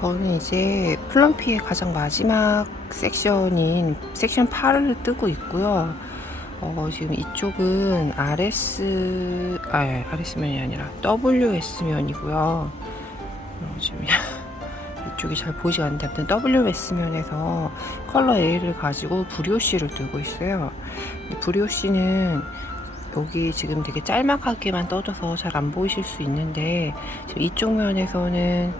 저는 이제 플럼피의 가장 마지막 섹션인 섹션 8을 뜨고 있고요. 지금 이쪽은 RS면이 아니라 WS면이고요. 지금 이쪽이 잘 보이지 않는데, 아무튼 WS면에서 컬러 A를 가지고 브리오쉬를 뜨고 있어요. 브리오쉬는 여기 지금 되게 짤막하게만 떠져서 잘 안 보이실 수 있는데, 지금 이쪽 면에서는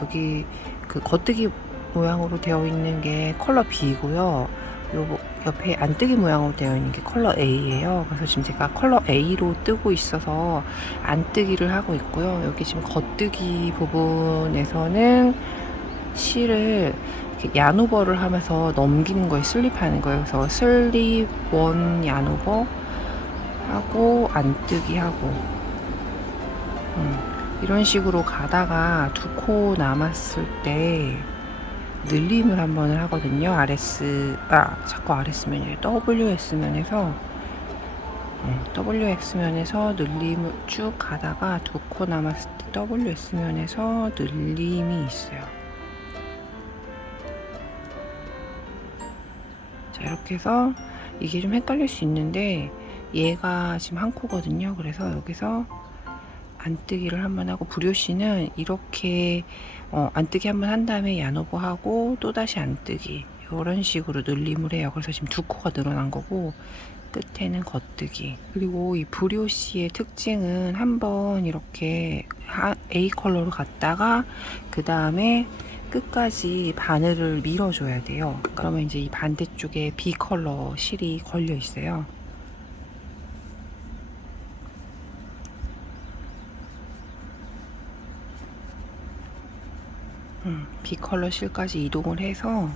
여기 그 겉뜨기 모양으로 되어 있는 게 컬러 B고요. 요 옆에 안뜨기 모양으로 되어 있는 게 컬러 A예요. 그래서 지금 제가 컬러 A로 뜨고 있어서 안뜨기를 하고 있고요. 여기 지금 겉뜨기 부분에서는 실을 이렇게 야노버를 하면서 넘기는 거에 슬립하는 거예요. 그래서 슬립 원 야노버 하고 안뜨기 하고 이런 식으로 가다가 두 코 남았을 때 늘림을 한 번을 하거든요. 자꾸 RS면이 WS면에서 WX면에서 늘림을 쭉 가다가 두 코 남았을 때 WS면에서 늘림이 있어요. 자, 이렇게 해서 이게 좀 헷갈릴 수 있는데, 얘가 지금 한 코거든요. 그래서 여기서 안뜨기를 한번 하고, 브리오쉬는 이렇게 안뜨기 한번 한 다음에 야노버 하고 또다시 안뜨기, 이런 식으로 늘림을 해요. 그래서 지금 두 코가 늘어난 거고, 끝에는 겉뜨기. 그리고 이 브리오쉬의 특징은 한번 이렇게 A 컬러로 갔다가 그 다음에 끝까지 바늘을 밀어줘야 돼요. 그러면 이제 이 반대쪽에 B 컬러 실이 걸려 있어요. B 컬러 실까지 이동을 해서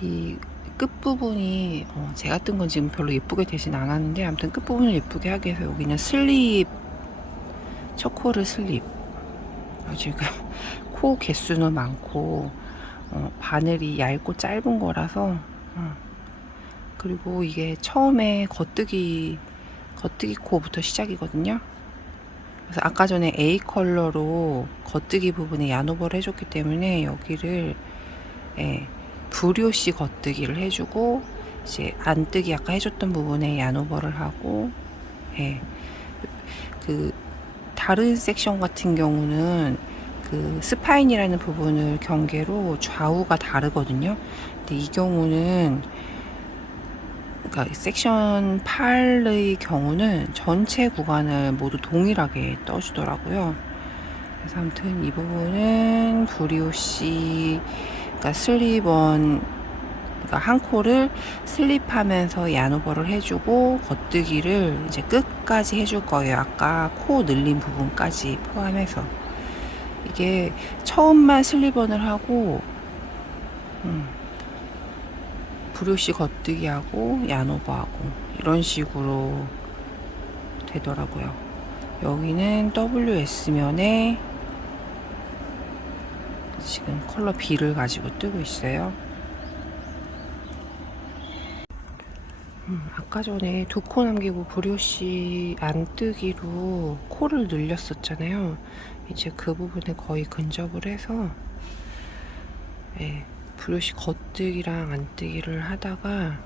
이 끝부분이 제가 뜬 건 지금 별로 예쁘게 되진 않았는데, 아무튼 끝부분을 예쁘게 하기 위해서 여기는 슬립, 첫 코를 슬립. 지금 코 개수는 많고 바늘이 얇고 짧은 거라서, 그리고 이게 처음에 겉뜨기 코부터 시작이거든요. 그래서 아까 전에 A 컬러로 겉뜨기 부분에 야노버를 해줬기 때문에 여기를 브리오쉬 겉뜨기를 해주고, 이제 안뜨기 아까 해줬던 부분에 야노버를 하고, 그 다른 섹션 같은 경우는 그 스파인이라는 부분을 경계로 좌우가 다르거든요. 근데 이 경우는, 그러니까 섹션 8의 경우는 전체 구간을 모두 동일하게 떠주더라고요. 그래서 아무튼 이 부분은 브리오쉬, 그러니까 슬립원, 그러니까 한 코를 슬립하면서 야노버를 해주고 겉뜨기를 이제 끝까지 해줄 거예요. 아까 코 늘린 부분까지 포함해서. 이게 처음만 슬립원을 하고 브러쉬 겉뜨기 하고 야노버 하고 이런 식으로 되더라고요. 여기는 WS면에 지금 컬러 B를 가지고 뜨고 있어요. 아까 전에 두 코 남기고 브러쉬 안뜨기로 코를 늘렸었잖아요. 이제 그 부분에 거의 근접을 해서 브러쉬 겉뜨기랑 안뜨기를 하다가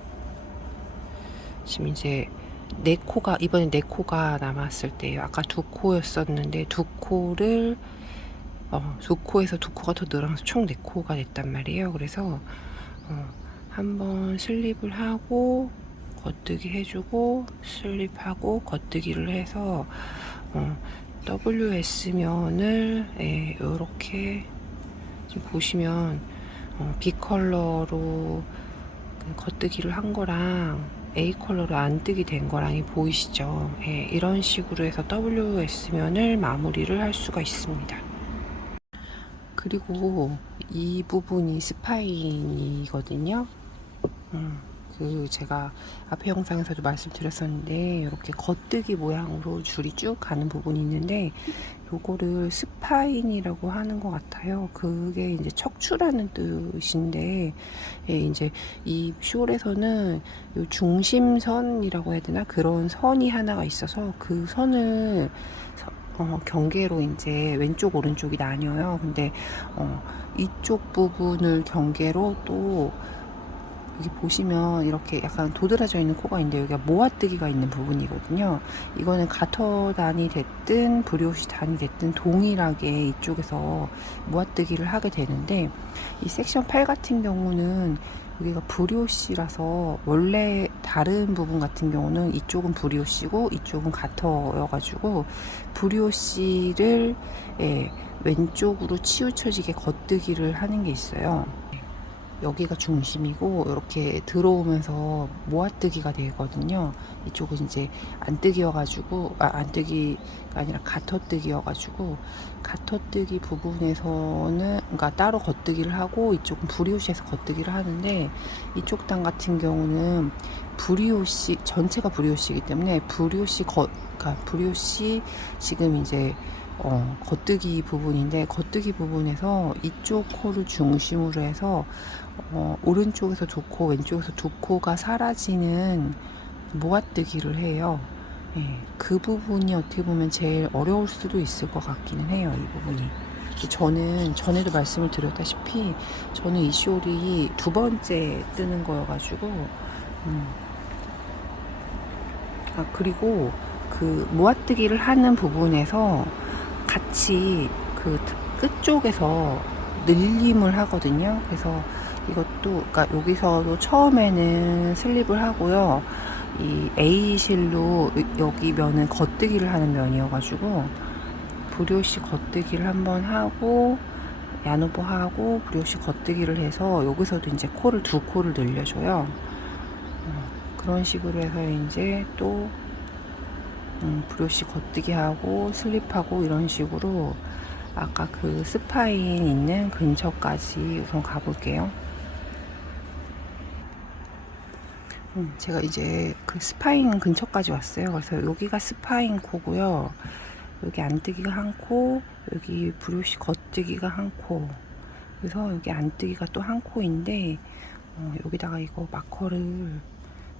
지금 이제 이번에 네 코가 남았을 때요. 아까 두 코였었는데 두 코를 두 코에서 두 코가 더 늘어나서 총 네 코가 됐단 말이에요. 그래서 한번 슬립을 하고 겉뜨기 해주고 슬립하고 겉뜨기를 해서 WS면을 이렇게 지금 보시면 B 컬러로 겉뜨기를 한 거랑 A 컬러로 안뜨기 된 거랑이 보이시죠? 이런 식으로 해서 WS면을 마무리를 할 수가 있습니다. 그리고 이 부분이 스파인이거든요. 제가 앞에 영상에서도 말씀드렸었는데, 이렇게 겉뜨기 모양으로 줄이 쭉 가는 부분이 있는데, 요거를 스파인이라고 하는 것 같아요. 그게 이제 척추라는 뜻인데, 이제 이 숄에서는 요 중심선이라고 해야 되나? 그런 선이 하나가 있어서 그 선을 경계로 이제 왼쪽 오른쪽이 나뉘어요. 근데 이쪽 부분을 경계로 또 여기 보시면 이렇게 약간 도드라져 있는 코가 있는데 여기가 모아뜨기가 있는 부분이거든요. 이거는 가터 단이 됐든 브리오시 단이 됐든 동일하게 이쪽에서 모아뜨기를 하게 되는데, 이 섹션 8 같은 경우는 여기가 브리오시라서 원래 다른 부분 같은 경우는 이쪽은 브리오시고 이쪽은 가터여가지고 브리오시를 왼쪽으로 치우쳐지게 겉뜨기를 하는 게 있어요. 여기가 중심이고 이렇게 들어오면서 모아뜨기가 되거든요. 이쪽은 이제 안뜨기여가지고 안뜨기가 아니라 가터뜨기여가지고 가터뜨기 부분에서는 그러니까 따로 겉뜨기를 하고 이쪽은 브리오시에서 겉뜨기를 하는데, 이쪽 단 같은 경우는 브리오시 전체가 브리오시이기 때문에 그러니까 브리오시 지금 이제 겉뜨기 부분인데, 겉뜨기 부분에서 이쪽 코를 중심으로 해서 오른쪽에서 두 코, 왼쪽에서 두 코가 사라지는 모아뜨기를 해요. 그 부분이 어떻게 보면 제일 어려울 수도 있을 것 같기는 해요. 이 부분이. 저는 전에도 말씀을 드렸다시피 저는 이 숄이 두 번째 뜨는 거여가지고 그리고 그 모아뜨기를 하는 부분에서 같이 그 끝쪽에서 늘림을 하거든요. 그래서 이것도 그러니까 여기서도 처음에는 슬립을 하고요. 이 A 실로 여기 면은 겉뜨기를 하는 면이어가지고 브리오시 겉뜨기를 한번 하고 야노보 하고 브리오시 겉뜨기를 해서 여기서도 이제 코를 두 코를 늘려줘요. 그런 식으로 해서 이제 또 브리오시 겉뜨기 하고 슬립하고 이런 식으로 아까 그 스파인 있는 근처까지 우선 가볼게요. 제가 이제 그 스파인 근처까지 왔어요. 그래서 여기가 스파인 코고요. 여기 안뜨기가 한 코, 여기 브리오시 겉뜨기가 한 코. 그래서 여기 안뜨기가 또 한 코인데 여기다가 이거 마커를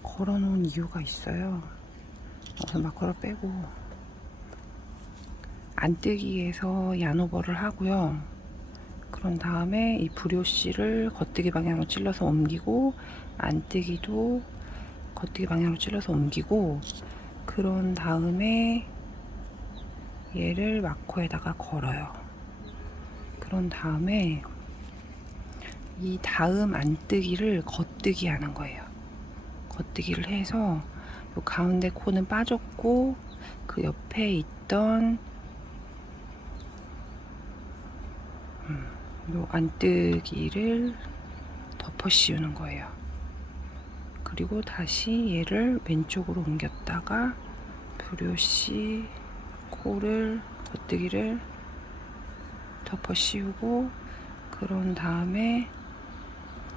걸어 놓은 이유가 있어요. 그래서 마커를 빼고 안뜨기에서 야노버를 하고요. 그런 다음에 이 브리오시를 겉뜨기 방향으로 찔러서 옮기고 안뜨기도 겉뜨기 방향으로 찔러서 옮기고, 그런 다음에 얘를 마커에다가 걸어요. 그런 다음에 이 다음 안뜨기를 겉뜨기 하는 거예요. 겉뜨기를 해서 요 가운데 코는 빠졌고 그 옆에 있던 요 안뜨기를 덮어 씌우는 거예요. 그리고 다시 얘를 왼쪽으로 옮겼다가 브리오시 코를 겉뜨기를 덮어 씌우고, 그런 다음에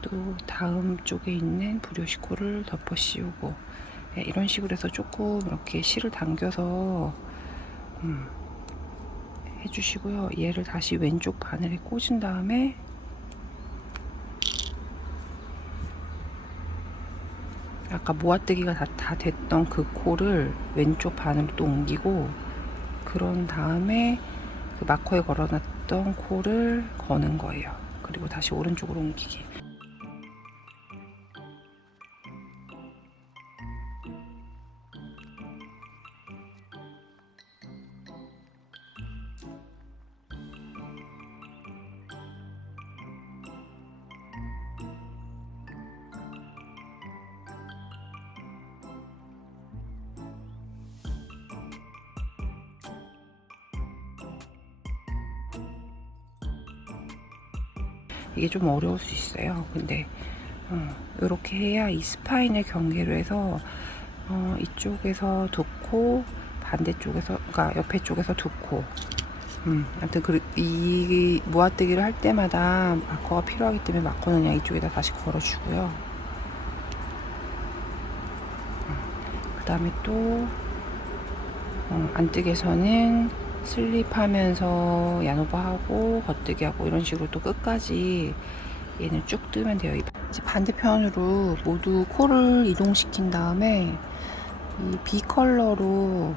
또 다음 쪽에 있는 브리오시 코를 덮어 씌우고, 이런 식으로 해서 조금 이렇게 실을 당겨서 해주시고요. 얘를 다시 왼쪽 바늘에 꽂은 다음에 아까 모아뜨기가 다 됐던 그 코를 왼쪽 바늘로 또 옮기고, 그런 다음에 그 마커에 걸어놨던 코를 거는 거예요. 그리고 다시 오른쪽으로 옮기기. 이게 좀 어려울 수 있어요. 근데 이렇게 해야 이 스파인을 경계로 해서 이쪽에서 두 코, 반대쪽에서 그러니까 옆에 쪽에서 두 코. 아무튼 이 모아뜨기를 할 때마다 마커가 필요하기 때문에 마커는 그냥 이쪽에다 다시 걸어주고요. 그 다음에 또 안뜨기에서는 슬립하면서 야노바하고 겉뜨기하고 이런 식으로 또 끝까지 얘는 쭉 뜨면 돼요. 이제 반대편으로 모두 코를 이동시킨 다음에 이 B 컬러로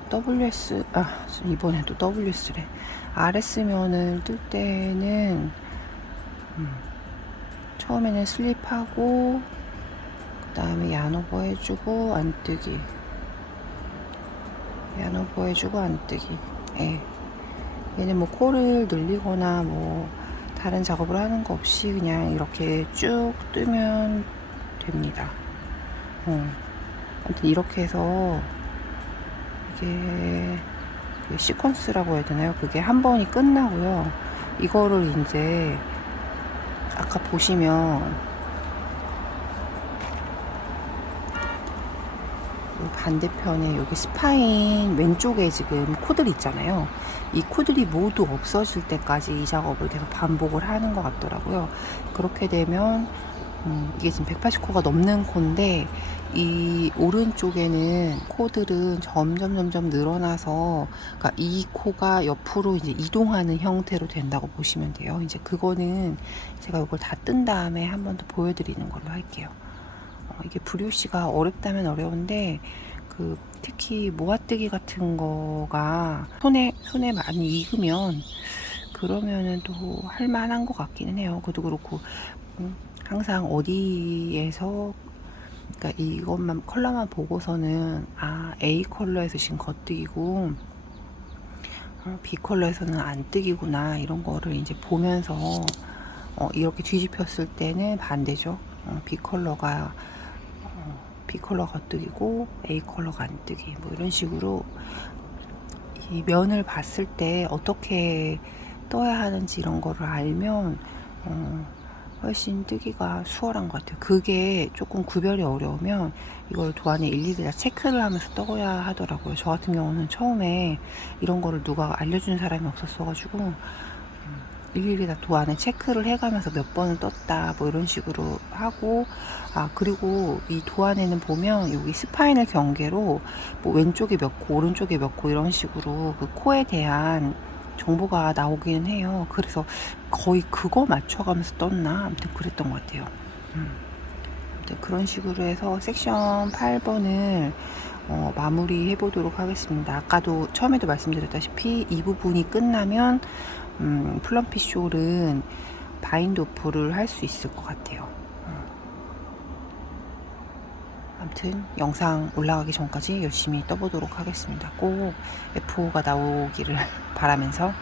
이번에도 WS래. RS면을 뜰 때는 처음에는 슬립하고 그 다음에 얀오버 해주고 안뜨기, 얀오버 해주고 안뜨기. 예. 얘는 뭐 코를 늘리거나 뭐 다른 작업을 하는 거 없이 그냥 이렇게 쭉 뜨면 됩니다. 아무튼 이렇게 해서 이게 시퀀스라고 해야 되나요? 그게 한 번이 끝나고요. 이거를 이제 아까 보시면 반대편에 여기 스파인 왼쪽에 지금 코들이 있잖아요. 이 코들이 모두 없어질 때까지 이 작업을 계속 반복을 하는 것 같더라고요. 그렇게 되면 이게 지금 180코가 넘는 코인데 이 오른쪽에는 코들은 점점 늘어나서, 그러니까 이 코가 옆으로 이제 이동하는 형태로 된다고 보시면 돼요. 이제 그거는 제가 이걸 다 뜬 다음에 한 번 더 보여드리는 걸로 할게요. 이게 브리오시가 어렵다면 어려운데 특히 모아뜨기 같은 거가 손에 많이 익으면 그러면은 또 할만한 것 같기는 해요. 그것도 그렇고 항상 어디에서, 그러니까 이것만 컬러만 보고서는 A 컬러에서 지금 겉뜨기고 B 컬러에서는 안 뜨기구나 이런 거를 이제 보면서 이렇게 뒤집혔을 때는 반대죠. B 컬러가 겉뜨기고 A 컬러가 안 뜨기, 뭐 이런 식으로 이 면을 봤을 때 어떻게 떠야 하는지 이런 거를 알면 훨씬 뜨기가 수월한 것 같아요. 그게 조금 구별이 어려우면 이걸 도안에 일일이 다 체크를 하면서 떠야 하더라고요. 저 같은 경우는 처음에 이런 거를 누가 알려준 사람이 없었어가지고 일일이 다 도안에 체크를 해가면서 몇 번을 떴다 뭐 이런 식으로 하고, 그리고 이 도안에는 보면 여기 스파인을 경계로 뭐 왼쪽에 몇 코 오른쪽에 몇 코 이런 식으로 그 코에 대한 정보가 나오기는 해요. 그래서 거의 그거 맞춰가면서 떴나 아무튼 그랬던 것 같아요. 아무튼 그런 식으로 해서 섹션 8번을 마무리 해보도록 하겠습니다. 아까도 처음에도 말씀드렸다시피 이 부분이 끝나면 플럼피 숄은 바인드 오프를 할 수 있을 것 같아요. 아무튼 영상 올라가기 전까지 열심히 떠보도록 하겠습니다. 꼭 F5가 나오기를 바라면서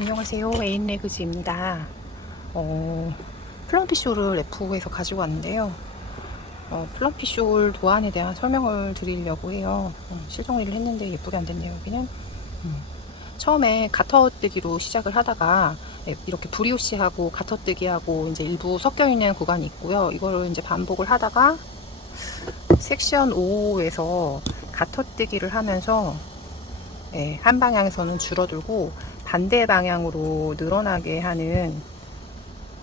안녕하세요. 에인레그즈입니다. 플럼피쇼를 F에서 가지고 왔는데요. 플럼피쇼 도안에 대한 설명을 드리려고 해요. 실정리를 했는데 예쁘게 안 됐네요, 여기는. 처음에 가터뜨기로 시작을 하다가 이렇게 브리오시하고 가터뜨기하고 이제 일부 섞여 있는 구간이 있고요. 이거를 이제 반복을 하다가 섹션 5에서 가터뜨기를 하면서 한 방향에서는 줄어들고 반대 방향으로 늘어나게 하는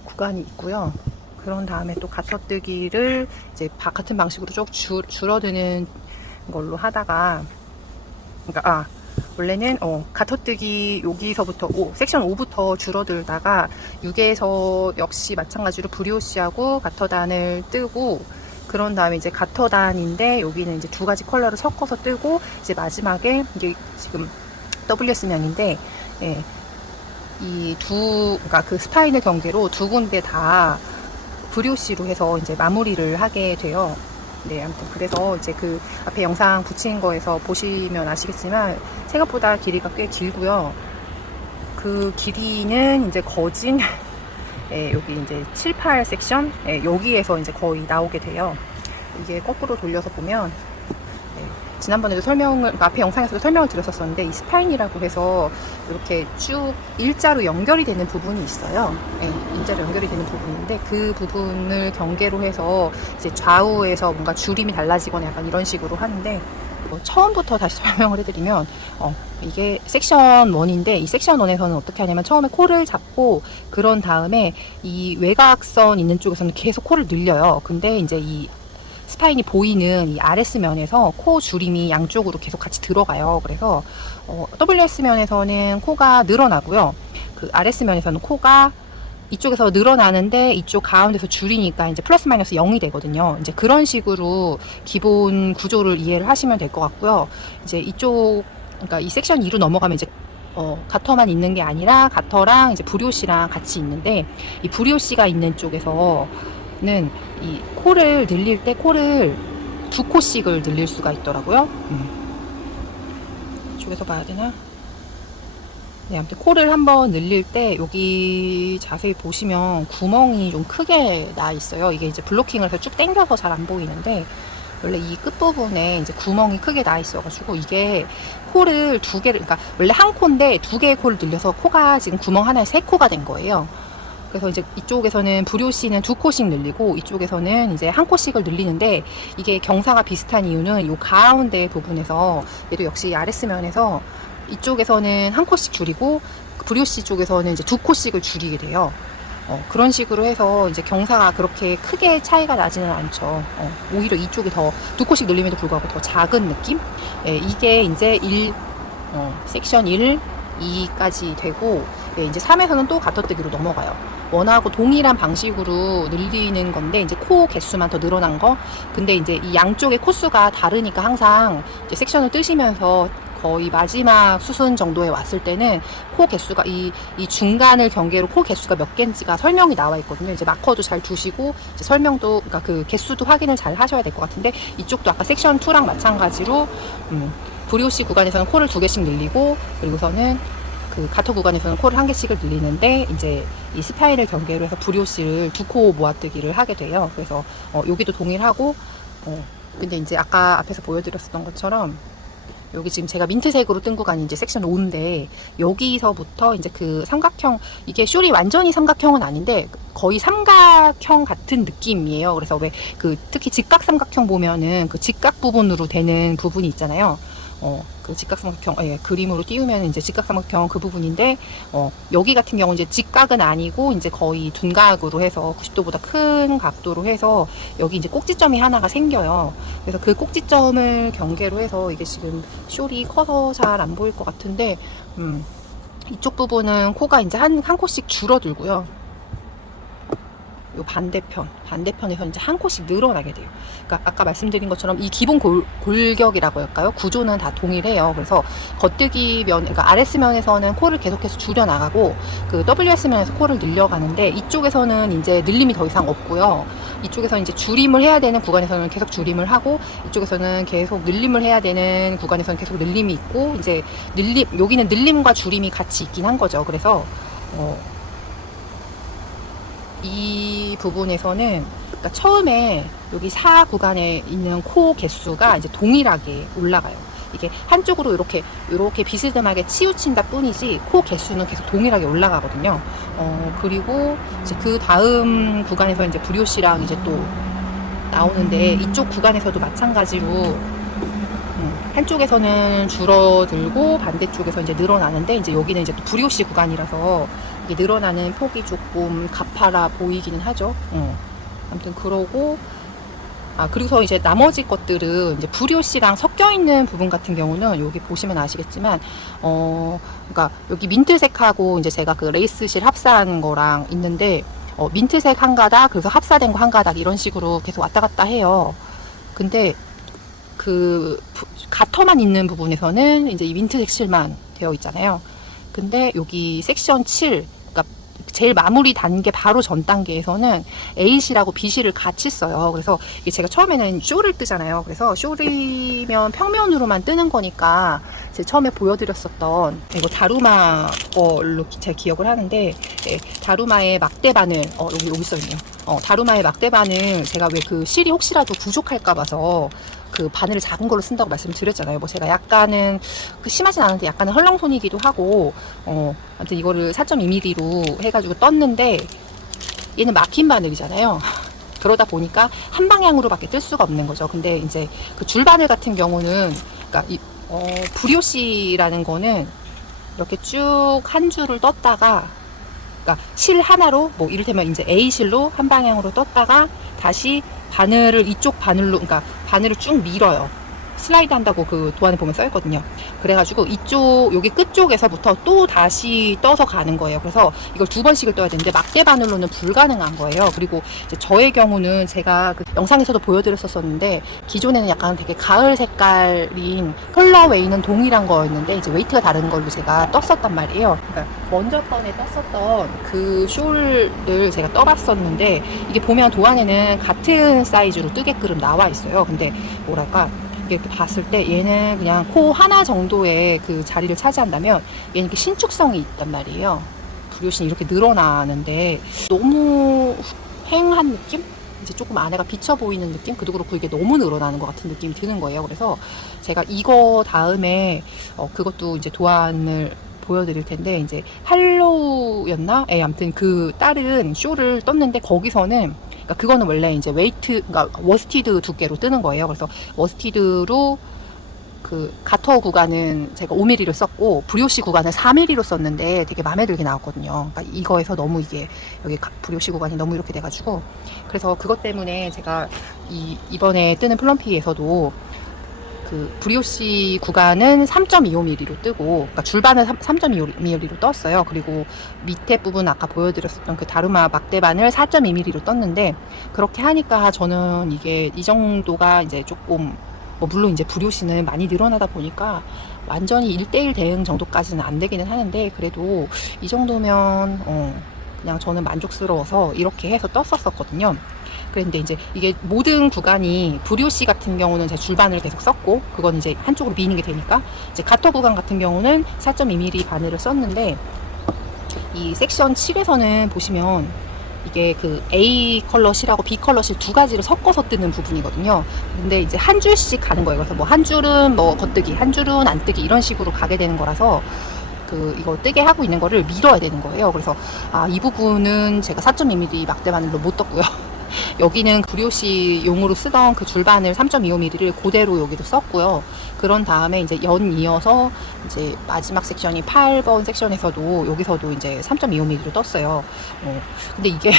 구간이 있고요. 그런 다음에 또 가터뜨기를 이제 같은 방식으로 쭉 줄어드는 걸로 하다가, 그러니까 원래는 가터뜨기 여기서부터 섹션 5부터 줄어들다가 6에서 역시 마찬가지로 브리오시하고 가터단을 뜨고, 그런 다음에 이제 가터단인데 여기는 이제 두 가지 컬러를 섞어서 뜨고, 이제 마지막에 이게 지금 WS면인데 그러니까 그 스파인을 경계로 두 군데 다 브리오시로 해서 이제 마무리를 하게 돼요. 네, 아무튼 그래서 이제 그 앞에 영상 붙인 거에서 보시면 아시겠지만 생각보다 길이가 꽤 길고요. 그 길이는 이제 거진 여기 이제 7, 8 섹션 여기에서 이제 거의 나오게 돼요. 이게 거꾸로 돌려서 보면 지난번에도 그러니까 앞에 영상에서도 설명을 드렸었는데, 이 스파인이라고 해서 이렇게 쭉 일자로 연결이 되는 부분이 있어요. 일자로 연결이 되는 부분인데, 그 부분을 경계로 해서 이제 좌우에서 뭔가 줄임이 달라지거나 약간 이런 식으로 하는데, 처음부터 다시 설명을 해드리면 이게 섹션 1인데, 이 섹션 1에서는 어떻게 하냐면 처음에 코를 잡고 그런 다음에 이 외곽선 있는 쪽에서는 계속 코를 늘려요. 근데 이제 이 스파인이 보이는 이 RS면에서 코 줄임이 양쪽으로 계속 같이 들어가요. 그래서 WS면에서는 코가 늘어나고요. 그 RS면에서는 코가 이쪽에서 늘어나는데 이쪽 가운데서 줄이니까 이제 플러스 마이너스 0이 되거든요. 이제 그런 식으로 기본 구조를 이해를 하시면 될 것 같고요. 이제 그러니까 이 섹션 2로 넘어가면 이제 가터만 있는 게 아니라 가터랑 이제 브리오시랑 같이 있는데, 이 브리오시가 있는 쪽에서는 이 코를 늘릴 때 코를 2코씩을 늘릴 수가 있더라고요. 이쪽에서 봐야 되나? 네, 아무튼 코를 한번 늘릴 때 여기 자세히 보시면 구멍이 좀 크게 나 있어요. 이게 이제 블로킹을 해서 쭉 당겨서 잘 안 보이는데, 원래 이 끝부분에 이제 구멍이 크게 나 있어가지고, 이게 코를 두 개를, 그러니까 원래 한 코인데 두 개의 코를 늘려서 코가 지금 구멍 하나에 3코가 된 거예요. 그래서 이제 이쪽에서는 브리오시는 2코씩 늘리고 이쪽에서는 이제 1코씩을 늘리는데, 이게 경사가 비슷한 이유는 이 가운데 부분에서, 얘도 역시 RS면에서 이쪽에서는 1코씩 줄이고 브리오시 쪽에서는 이제 2코씩을 줄이게 돼요. 그런 식으로 해서 이제 경사가 그렇게 크게 차이가 나지는 않죠. 오히려 이쪽이 더 2코씩 늘림에도 불구하고 더 작은 느낌? 이게 이제 섹션 1, 2까지 되고, 이제 3에서는 또 가터뜨기로 넘어가요. 원하고 동일한 방식으로 늘리는 건데, 이제 코 개수만 더 늘어난 거. 근데 이제 이 양쪽의 코수가 다르니까 항상 이제 섹션을 뜨시면서 거의 마지막 수순 정도에 왔을 때는 코 개수가 이 중간을 경계로 코 개수가 몇 개인지가 설명이 나와 있거든요. 이제 마커도 잘 두시고 이제 설명도, 그러니까 그 개수도 확인을 잘 하셔야 될 것 같은데, 이쪽도 아까 섹션 2랑 마찬가지로 브리오시 구간에서는 코를 2개씩 늘리고, 그리고서는 그 가터 구간에서는 코를 1개씩을 늘리는데, 이제 이 스파인을 경계로 해서 브리오시를 2코 모아뜨기를 하게 돼요. 그래서 여기도 동일하고, 근데 이제 아까 앞에서 보여드렸었던 것처럼 여기 지금 제가 민트색으로 뜬 구간이 이제 섹션 5인데, 여기서부터 이제 그 삼각형, 이게 숄이 완전히 삼각형은 아닌데 거의 삼각형 같은 느낌이에요. 그래서 왜 그 특히 직각 삼각형 보면은 그 직각 부분으로 되는 부분이 있잖아요. 그 직각삼각형 그림으로 띄우면 이제 직각삼각형 그 부분인데, 여기 같은 경우 이제 직각은 아니고 이제 거의 둔각으로 해서 90도보다 큰 각도로 해서 여기 이제 꼭지점이 하나가 생겨요. 그래서 그 꼭지점을 경계로 해서 이게 지금 숄이 커서 잘 안 보일 것 같은데, 이쪽 부분은 코가 이제 한 코씩 줄어들고요. 요 반대편에서 이제 1코씩 늘어나게 돼요. 그러니까 아까 말씀드린 것처럼 이 기본 골격이라고 할까요? 구조는 다 동일해요. 그래서 겉뜨기면, 그러니까 RS면에서는 코를 계속해서 줄여나가고, 그 WS면에서 코를 늘려가는데, 이쪽에서는 이제 늘림이 더 이상 없고요. 이쪽에서는 이제 줄임을 해야 되는 구간에서는 계속 줄임을 하고, 이쪽에서는 계속 늘림을 해야 되는 구간에서는 계속 늘림이 있고, 이제 여기는 늘림과 줄임이 같이 있긴 한 거죠. 그래서 이 부분에서는, 그러니까 처음에 여기 4 구간에 있는 코 개수가 이제 동일하게 올라가요. 이게 한쪽으로 이렇게 비스듬하게 치우친다 뿐이지 코 개수는 계속 동일하게 올라가거든요. 그리고 이제 그 다음 구간에서 이제 브리오시랑 이제 또 나오는데, 이쪽 구간에서도 마찬가지로 한쪽에서는 줄어들고 반대쪽에서 이제 늘어나는데, 이제 여기는 이제 또 브리오시 구간이라서 이게 늘어나는 폭이 조금 가파라 보이기는 하죠. 아무튼 그러고, 그리고서 이제 나머지 것들은 이제 브리오시랑 섞여 있는 부분 같은 경우는 여기 보시면 아시겠지만, 그러니까 여기 민트색하고 이제 제가 그 레이스실 합사한 거랑 있는데, 민트색 한 가닥, 그래서 합사된 거 한 가닥 이런 식으로 계속 왔다 갔다 해요. 근데 그 가터만 있는 부분에서는 이제 이 민트색 실만 되어 있잖아요. 근데 여기 섹션 7, 그러니까 제일 마무리 단계 바로 전 단계에서는 A실하고 B실을 같이 써요. 그래서 이게 제가 처음에는 쇼를 뜨잖아요. 그래서 쇼리면 평면으로만 뜨는 거니까 제가 처음에 보여드렸었던 이거 다루마 걸로 제가 기억을 하는데, 다루마의 막대 바늘, 여기 써있네요. 다루마의 막대 바늘, 제가 왜 그 실이 혹시라도 부족할까 봐서 그 바늘을 작은 걸로 쓴다고 말씀드렸잖아요. 뭐 제가 약간은 심하진 않은데 약간은 헐렁손이기도 하고, 아무튼 이거를 4.2mm로 해가지고 떴는데, 얘는 막힌 바늘이잖아요. 그러다 보니까 한 방향으로밖에 뜰 수가 없는 거죠. 근데 이제 그 줄바늘 같은 경우는, 그러니까 브리오시라는 거는 이렇게 쭉 한 줄을 떴다가, 그러니까 실 하나로, 뭐 이를테면 이제 A실로 한 방향으로 떴다가 다시 바늘을 이쪽 바늘로, 그러니까 바늘을 쭉 밀어요. 슬라이드 한다고 그 도안에 보면 써있거든요. 그래가지고 이쪽 여기 끝쪽에서부터 또 다시 떠서 가는 거예요. 그래서 이걸 2번씩을 떠야 되는데 막대 바늘로는 불가능한 거예요. 그리고 이제 저의 경우는 제가 그 영상에서도 보여드렸었는데, 기존에는 약간 되게 가을 색깔인 컬러웨이는 동일한 거였는데 이제 웨이트가 다른 걸로 제가 떴었단 말이에요. 그러니까 먼저 번에 떴었던 그 숄을 제가 떠봤었는데, 이게 보면 도안에는 같은 사이즈로 뜨게끔 나와 있어요. 근데 뭐랄까, 이렇게 봤을 때 얘는 그냥 코 하나 정도의 그 자리를 차지한다면 얘는 이렇게 신축성이 있단 말이에요. 브리오시는 이렇게 늘어나는데 너무 휑한 느낌? 이제 조금 안에가 비쳐 보이는 느낌? 그도 그렇고 이게 너무 늘어나는 것 같은 느낌이 드는 거예요. 그래서 제가 이거 다음에 그것도 이제 도안을 보여드릴 텐데, 이제 할로우였나? 아무튼 그 다른 쇼를 떴는데 거기서는, 그러니까 그거는 원래 이제 웨이트, 그러니까 워스티드 두께로 뜨는 거예요. 그래서 워스티드로 그 가터 구간은 제가 5mm를 썼고 브리오시 구간은 4mm로 썼는데 되게 마음에 들게 나왔거든요. 그러니까 이거에서 너무 이게 여기 브리오시 구간이 너무 이렇게 돼가지고, 그래서 그것 때문에 제가 이번에 뜨는 플럼피에서도 그 브리오시 구간은 3.25mm로 뜨고, 그러니까 줄반은 3.25mm로 떴어요. 그리고 밑에 부분 아까 보여드렸었던 그 다루마 막대반을 4.2mm로 떴는데, 그렇게 하니까 저는 이게 이 정도가 이제 조금, 뭐 물론 이제 브리오시는 많이 늘어나다 보니까 완전히 1:1 대응 정도까지는 안 되기는 하는데, 그래도 이 정도면 그냥 저는 만족스러워서 이렇게 해서 떴었거든요. 그런데 이제 이게 모든 구간이, 브리오시 같은 경우는 제 줄바늘 계속 썼고, 그건 이제 한쪽으로 미는 게 되니까, 이제 가터 구간 같은 경우는 4.2mm 바늘을 썼는데, 이 섹션 7에서는 보시면 이게 그 A 컬러 실하고 B 컬러 실 두 가지를 섞어서 뜨는 부분이거든요. 근데 이제 한 줄씩 가는 거예요. 그래서 뭐 한 줄은 뭐 겉뜨기, 한 줄은 안 뜨기 이런 식으로 가게 되는 거라서, 이거 뜨게 하고 있는 거를 밀어야 되는 거예요. 그래서 이 부분은 제가 4.2mm 막대 바늘로 못 떴고요. 여기는 브리오시용으로 쓰던 그 줄바늘 3.25mm를 그대로 여기도 썼고요. 그런 다음에 이제 이어서 이제 마지막 섹션이 8번 섹션에서도 여기서도 이제 3.25mm로 떴어요. 근데 이게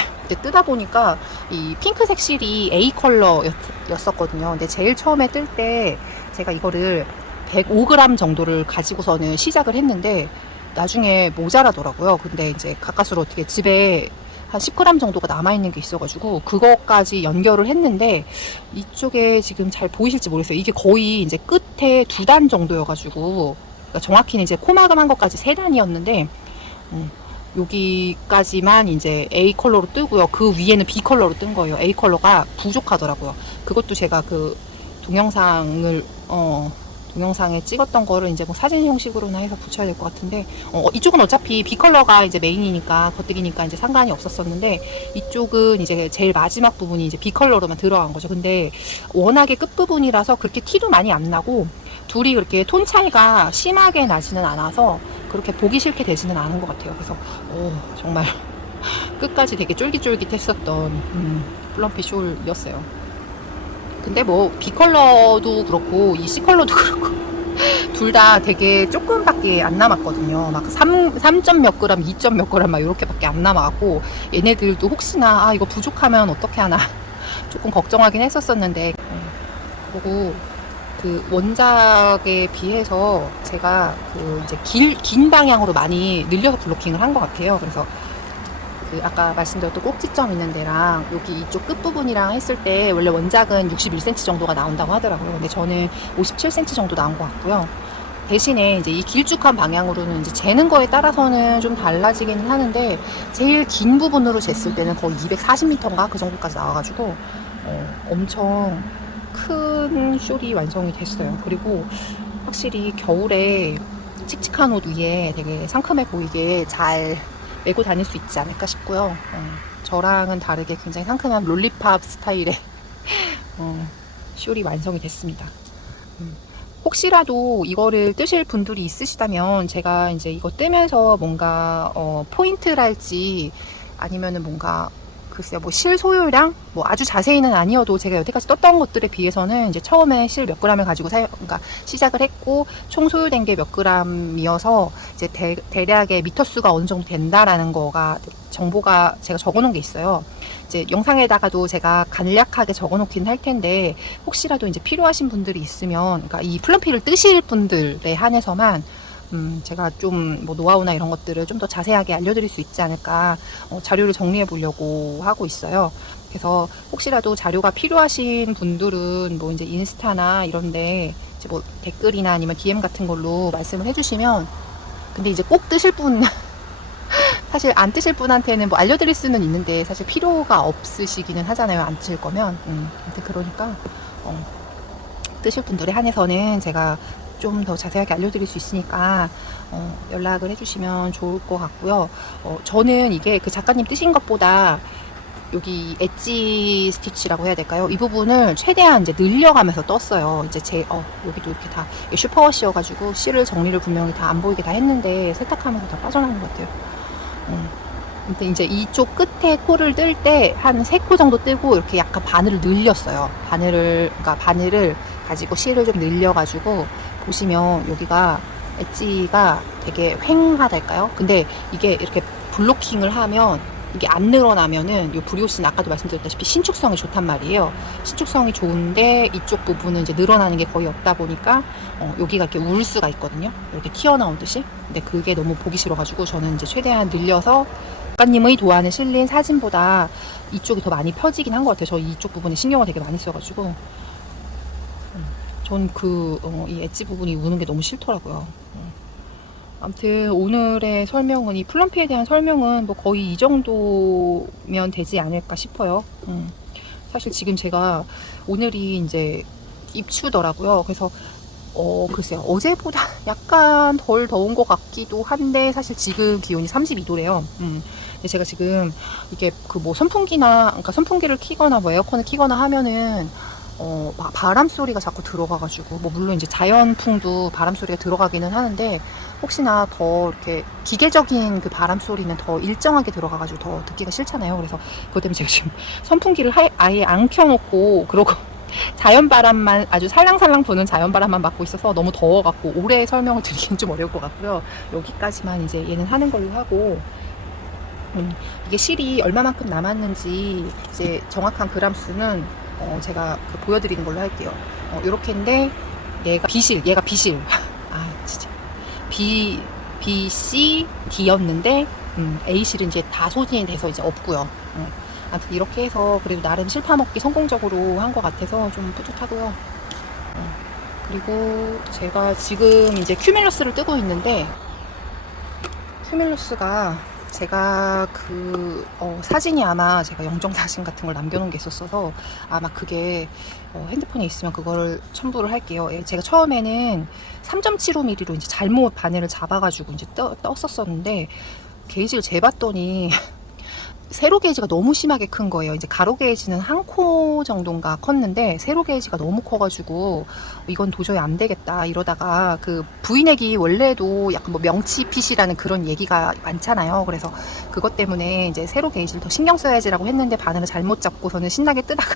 뜨다 보니까 이 핑크색 실이 A 컬러였었거든요. 근데 제일 처음에 뜰 때 제가 이거를 105g 정도를 가지고서는 시작을 했는데 나중에 모자라더라고요. 근데 이제 가까스로 어떻게 집에 한 10g 정도가 남아있는 게 있어가지고 그것까지 연결을 했는데, 이쪽에 지금 잘 보이실지 모르겠어요. 이게 거의 이제 끝에 2단 정도여가지고, 그러니까 정확히는 이제 코마금 한 것까지 3단이었는데, 여기까지만 이제 A 컬러로 뜨고요. 그 위에는 B 컬러로 뜬 거예요. A 컬러가 부족하더라고요. 그것도 제가 그 동영상에 찍었던 거를 이제 뭐 사진 형식으로나 해서 붙여야 될 것 같은데, 이쪽은 어차피 B 컬러가 이제 메인이니까, 겉뜨기니까 이제 상관이 없었었는데, 이쪽은 이제 제일 마지막 부분이 이제 B 컬러로만 들어간 거죠. 근데 워낙에 끝부분이라서 그렇게 티도 많이 안 나고, 둘이 그렇게 톤 차이가 심하게 나지는 않아서 그렇게 보기 싫게 되지는 않은 것 같아요. 그래서 정말 끝까지 되게 쫄깃쫄깃했었던 플럼피 숄이었어요. 근데 뭐 B 컬러도 그렇고 이 C 컬러도 그렇고 둘 다 되게 조금밖에 안 남았거든요. 막 3점 몇 그램, 2점 몇 그램 막 이렇게밖에 안 남아갖고, 얘네들도 혹시나 이거 부족하면 어떻게 하나 조금 걱정하긴 했었었는데, 그리고 그 원작에 비해서 제가 그 이제 긴 방향으로 많이 늘려서 블로킹을 한 것 같아요. 그래서 그 아까 말씀드렸던 꼭지점 있는 데랑 여기 이쪽 끝부분이랑 했을 때 원래 원작은 61cm 정도가 나온다고 하더라고요. 근데 저는 57cm 정도 나온 것 같고요. 대신에 이제 이 길쭉한 방향으로는 이제 재는 거에 따라서는 좀 달라지기는 하는데, 제일 긴 부분으로 쟀을 때는 거의 240m인가 그 정도까지 나와가지고 엄청 큰 숄이 완성이 됐어요. 그리고 확실히 겨울에 칙칙한 옷 위에 되게 상큼해 보이게 잘 메고 다닐 수 있지 않을까 싶고요. 저랑은 다르게 굉장히 상큼한 롤리팝 스타일의 숄이 완성이 됐습니다. 혹시라도 이거를 뜨실 분들이 있으시다면, 제가 이제 이거 뜨면서 뭔가 포인트랄지 아니면은 뭔가 글쎄요, 뭐 실 소요량 뭐 아주 자세히는 아니어도 제가 여태까지 떴던 것들에 비해서는 이제 처음에 실 몇 그램을 가지고 그러니까 시작을 했고, 총 소요된 게 몇 그램이어서 이제 대략의 미터 수가 어느 정도 된다라는 거가 정보가 제가 적어놓은 게 있어요. 이제 영상에다가도 제가 간략하게 적어놓긴 할 텐데, 혹시라도 이제 필요하신 분들이 있으면, 그러니까 이 플럼피를 뜨실 분들에 한해서만 제가 좀 뭐 노하우나 이런 것들을 좀 더 자세하게 알려드릴 수 있지 않을까, 자료를 정리해 보려고 하고 있어요. 그래서 혹시라도 자료가 필요하신 분들은 뭐 이제 인스타나 이런데 이제 뭐 댓글이나 아니면 DM 같은 걸로 말씀을 해주시면, 근데 이제 꼭 뜨실 분 사실 안 뜨실 분한테는 뭐 알려드릴 수는 있는데 사실 필요가 없으시기는 하잖아요. 안 뜨실 거면. 아무튼 그러니까 뜨실 분들에 한해서는 제가 좀 더 자세하게 알려드릴 수 있으니까 연락을 해주시면 좋을 것 같고요. 저는 이게 그 작가님 뜨신 것보다 여기 엣지 스티치라고 해야 될까요? 이 부분을 최대한 이제 늘려가면서 떴어요. 이제 여기도 이렇게 다 슈퍼워시여가지고 실을 정리를 분명히 다 안 보이게 다 했는데 세탁하면서 다 빠져나간 것 같아요. 근데 이제 이쪽 끝에 코를 뜰 때 한 3코 정도 뜨고 이렇게 약간 바늘을 늘렸어요. 그러니까 바늘을 가지고 실을 좀 늘려가지고 보시면 여기가 엣지가 되게 휑하달까요? 근데 이게 이렇게 블로킹을 하면 이게 안 늘어나면은 이 브리오시는 아까도 말씀드렸다시피 신축성이 좋단 말이에요. 신축성이 좋은데 이쪽 부분은 이제 늘어나는 게 거의 없다 보니까 여기가 이렇게 울 수가 있거든요. 이렇게 튀어나오듯이. 근데 그게 너무 보기 싫어가지고 저는 이제 최대한 늘려서 작가님의 도안에 실린 사진보다 이쪽이 더 많이 펴지긴 한 것 같아요. 저 이쪽 부분에 신경을 되게 많이 써가지고 전 이 엣지 부분이 우는 게 너무 싫더라고요. 아무튼 오늘의 설명은, 이 플럼피에 대한 설명은 뭐 거의 이 정도면 되지 않을까 싶어요. 사실 지금 제가 오늘이 이제 입추더라고요. 그래서 글쎄요, 어제보다 약간 덜 더운 것 같기도 한데, 사실 지금 기온이 32도래요. 근데 제가 지금 이게 그 뭐 그러니까 선풍기를 키거나 뭐 에어컨을 키거나 하면은 바람 소리가 자꾸 들어가가지고, 뭐 물론 이제 자연풍도 바람 소리가 들어가기는 하는데, 혹시나 더 이렇게 기계적인 그 바람 소리는 더 일정하게 들어가가지고 더 듣기가 싫잖아요. 그래서 그것 때문에 제가 지금 선풍기를 아예 안 켜놓고, 그러고 자연바람만, 아주 살랑살랑 부는 자연바람만 맞고 있어서 너무 더워갖고 오래 설명을 드리긴 좀 어려울 것 같고요. 여기까지만 이제 얘는 하는 걸로 하고, 이게 실이 얼마만큼 남았는지 이제 정확한 그람 수는 제가 보여드리는 걸로 할게요. 요렇게인데 얘가 비실 아 진짜 B, C, D였는데 A실은 이제 다 소진이 돼서 이제 없고요. 아무튼 이렇게 해서 그래도 나름 실파먹기 성공적으로 한 것 같아서 좀 뿌듯하고요. 그리고 제가 지금 이제 큐뮬러스를 뜨고 있는데, 큐뮬러스가 제가 사진이 아마 제가 영정 사진 같은 걸 남겨놓은 게 있었어서 아마 그게 핸드폰에 있으면 그거를 첨부를 할게요. 예, 제가 처음에는 3.75mm로 이제 잘못 바늘을 잡아가지고 이제 떴었었는데 게이지를 재봤더니 세로 게이지가 너무 심하게 큰 거예요. 이제 가로 게이지는 한 코 정도인가 컸는데 세로 게이지가 너무 커가지고 이건 도저히 안 되겠다 이러다가 그 V넥이 원래도 약간 뭐 명치핏이라는 그런 얘기가 많잖아요. 그래서 그것 때문에 이제 세로 게이지를 더 신경 써야지라고 했는데 바늘을 잘못 잡고서는 신나게 뜨다가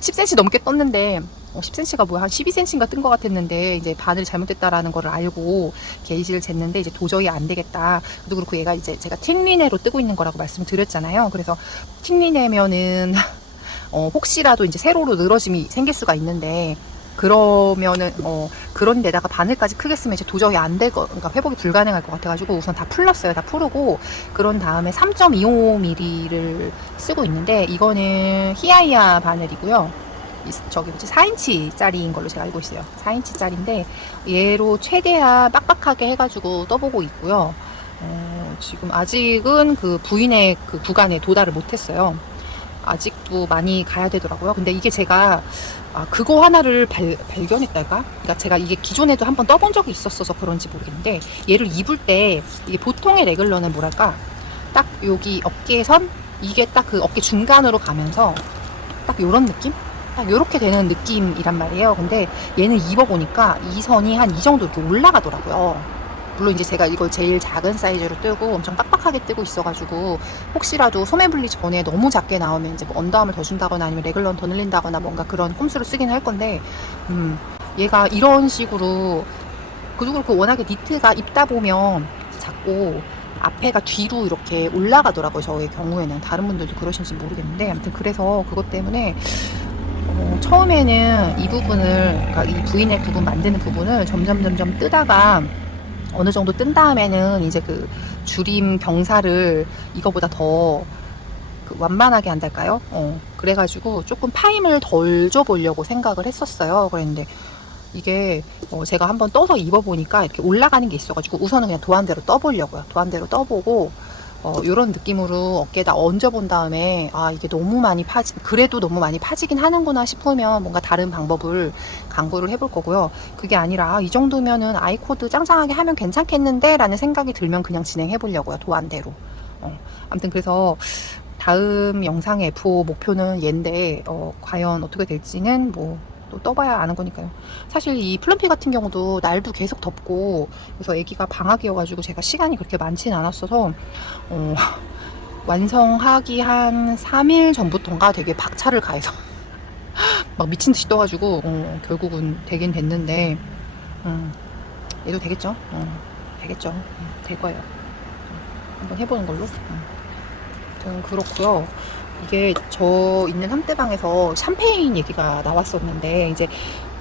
10cm 넘게 떴는데 10cm가 뭐야 한 12cm인가 뜬 것 같았는데 이제 바늘이 잘못됐다라는 거를 알고 게이지를 쟀는데 이제 도저히 안 되겠다. 그리고 그렇고 얘가 이제 제가 틱리네로 뜨고 있는 거라고 말씀드렸잖아요. 그래서 틱리네면은 혹시라도 이제 세로로 늘어짐이 생길 수가 있는데 그러면은 그런 데다가 바늘까지 크게 쓰면 이제 도저히 안 될 거, 그러니까 회복이 불가능할 것 같아가지고 우선 다 풀렀어요. 다 풀고 그런 다음에 3.25mm를 쓰고 있는데 이거는 히아이아 바늘이고요. 저기 뭐지 4인치짜리인 걸로 제가 알고 있어요. 4인치짜리인데 얘로 최대한 빡빡하게 해가지고 떠보고 있고요. 지금 아직은 그 부인의 그 구간에 도달을 못했어요. 아직도 많이 가야 되더라고요. 근데 이게 제가 그거 하나를 발견했달까? 그러니까 제가 이게 기존에도 한번 떠본 적이 있었어서 그런지 모르겠는데 얘를 입을 때 이게 보통의 레글러는 뭐랄까 딱 여기 어깨선 이게 딱 그 어깨 중간으로 가면서 딱 요런 느낌? 딱 요렇게 되는 느낌이란 말이에요. 근데 얘는 입어보니까 이 선이 한 이 정도 이렇게 올라가더라고요. 물론 이제 제가 이걸 제일 작은 사이즈로 뜨고 엄청 빡빡하게 뜨고 있어가지고 혹시라도 소매 분리 전에 너무 작게 나오면 이제 뭐 언더암을 더 준다거나 아니면 레글런 더 늘린다거나 뭔가 그런 꼼수를 쓰긴 할 건데 얘가 이런 식으로 그리고 워낙에 니트가 입다 보면 자꾸 앞에가 뒤로 이렇게 올라가더라고요. 저의 경우에는 다른 분들도 그러신지 모르겠는데 아무튼 그래서 그것 때문에 처음에는 이 부분을 그러니까 이 V넥 부분 만드는 부분을 점점 뜨다가 어느 정도 뜬 다음에는 이제 그 줄임 경사를 이거보다 더 완만하게 한달까요? 그래가지고 조금 파임을 덜 줘보려고 생각을 했었어요. 그랬는데 이게 제가 한번 떠서 입어보니까 이렇게 올라가는 게 있어가지고 우선은 그냥 도안대로 떠보려고요. 도안대로 떠보고 이런 느낌으로 어깨에다 얹어본 다음에 이게 너무 많이 그래도 너무 많이 파지긴 하는구나 싶으면 뭔가 다른 방법을 강구를 해볼 거고요. 그게 아니라 이 정도면은 아이코드 짱짱하게 하면 괜찮겠는데 라는 생각이 들면 그냥 진행해 보려고요. 도안대로. 아무튼 그래서 다음 영상의 F5 목표는 얘인데 과연 어떻게 될지는 뭐 또 떠봐야 아는 거니까요. 사실 이 플럼피 같은 경우도 날도 계속 덥고 그래서 애기가 방학이어가지고 제가 시간이 그렇게 많지는 않았어서 완성하기 한 3일 전부터인가 되게 박차를 가해서 막 미친 듯이 떠가지고 결국은 되긴 됐는데 얘도 되겠죠? 되겠죠. 될 거예요. 한번 해보는 걸로. 그렇고요. 이게 저 있는 함대방에서 샴페인 얘기가 나왔었는데 이제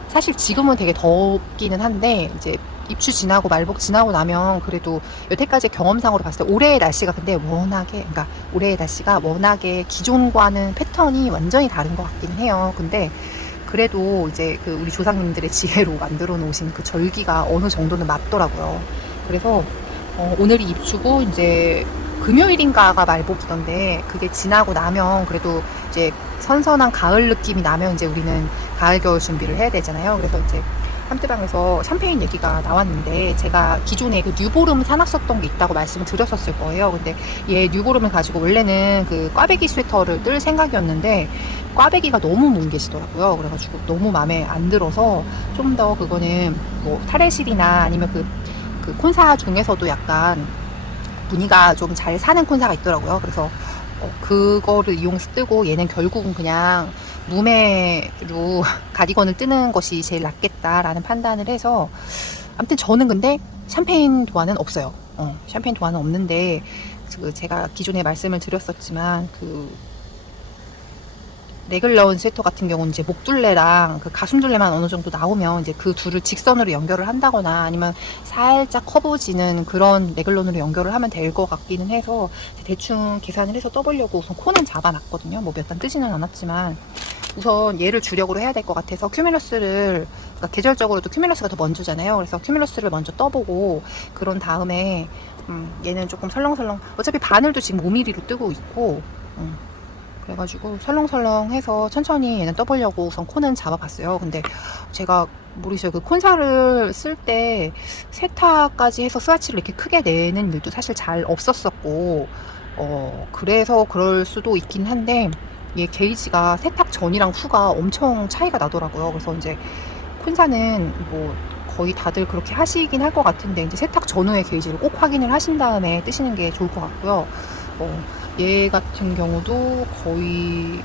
사실 지금은 되게 덥기는 한데 이제 입추 지나고 말복 지나고 나면 그래도 여태까지 경험상으로 봤을 때 올해의 날씨가 근데 그러니까 올해의 날씨가 워낙에 기존과는 패턴이 완전히 다른 것 같긴 해요. 근데 그래도 이제 그 우리 조상님들의 지혜로 만들어 놓으신 그 절기가 어느 정도는 맞더라고요. 그래서 오늘이 입추고 이제 금요일인가가 말복이던데 그게 지나고 나면 그래도 이제 선선한 가을 느낌이 나면 이제 우리는 가을 겨울 준비를 해야 되잖아요. 그래서 이제 함대방에서 샴페인 얘기가 나왔는데 제가 기존에 그 뉴보름 사놨었던 게 있다고 말씀을 드렸었을 거예요. 근데 얘 뉴보름을 가지고 원래는 그 꽈배기 스웨터를 뜰 생각이었는데 꽈배기가 너무 뭉개지더라고요. 그래가지고 너무 마음에 안 들어서 좀 더 그거는 뭐 타레실이나 아니면 그 콘사 중에서도 약간 무늬가 좀 잘 사는 콘사가 있더라고요. 그래서 그거를 이용해서 뜨고 얘는 결국은 그냥 무매로 가디건을 뜨는 것이 제일 낫겠다라는 판단을 해서 아무튼 저는 근데 샴페인 도안은 없어요. 샴페인 도안은 없는데 제가 기존에 말씀을 드렸었지만 그 레글런 스웨터 같은 경우는 이제 목둘레랑 그 가슴둘레만 어느 정도 나오면 이제 그 둘을 직선으로 연결을 한다거나 아니면 살짝 커브지는 그런 레글런으로 연결을 하면 될 것 같기는 해서 대충 계산을 해서 떠보려고 우선 코는 잡아놨거든요. 뭐 몇 단 뜨지는 않았지만 우선 얘를 주력으로 해야 될 것 같아서 큐뮬러스를, 그러니까 계절적으로도 큐뮬러스가 더 먼저잖아요. 그래서 큐뮬러스를 먼저 떠보고 그런 다음에 얘는 조금 설렁설렁, 어차피 바늘도 지금 5mm로 뜨고 있고 그래가지고 설렁설렁해서 천천히 얘는 떠보려고 우선 콘은 잡아봤어요. 근데 제가 모르겠어요. 그 콘사를 쓸 때 세타까지 해서 스와치를 이렇게 크게 내는 일도 사실 잘 없었었고, 그래서 그럴 수도 있긴 한데, 얘 게이지가 세탁 전이랑 후가 엄청 차이가 나더라고요. 그래서 이제 콘사는 뭐 거의 다들 그렇게 하시긴 할 것 같은데, 이제 세탁 전후의 게이지를 꼭 확인을 하신 다음에 뜨시는 게 좋을 것 같고요. 얘 같은 경우도 거의